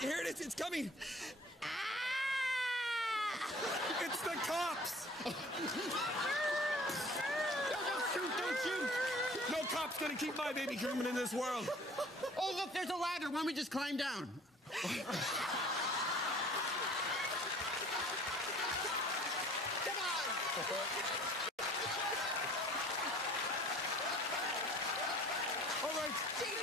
Here it is. It's coming. It's the cops. Don't shoot. No cop's gonna keep my baby coming in this world. Oh, look, there's a ladder. Why don't we just climb down? Come on. All right. Cheap.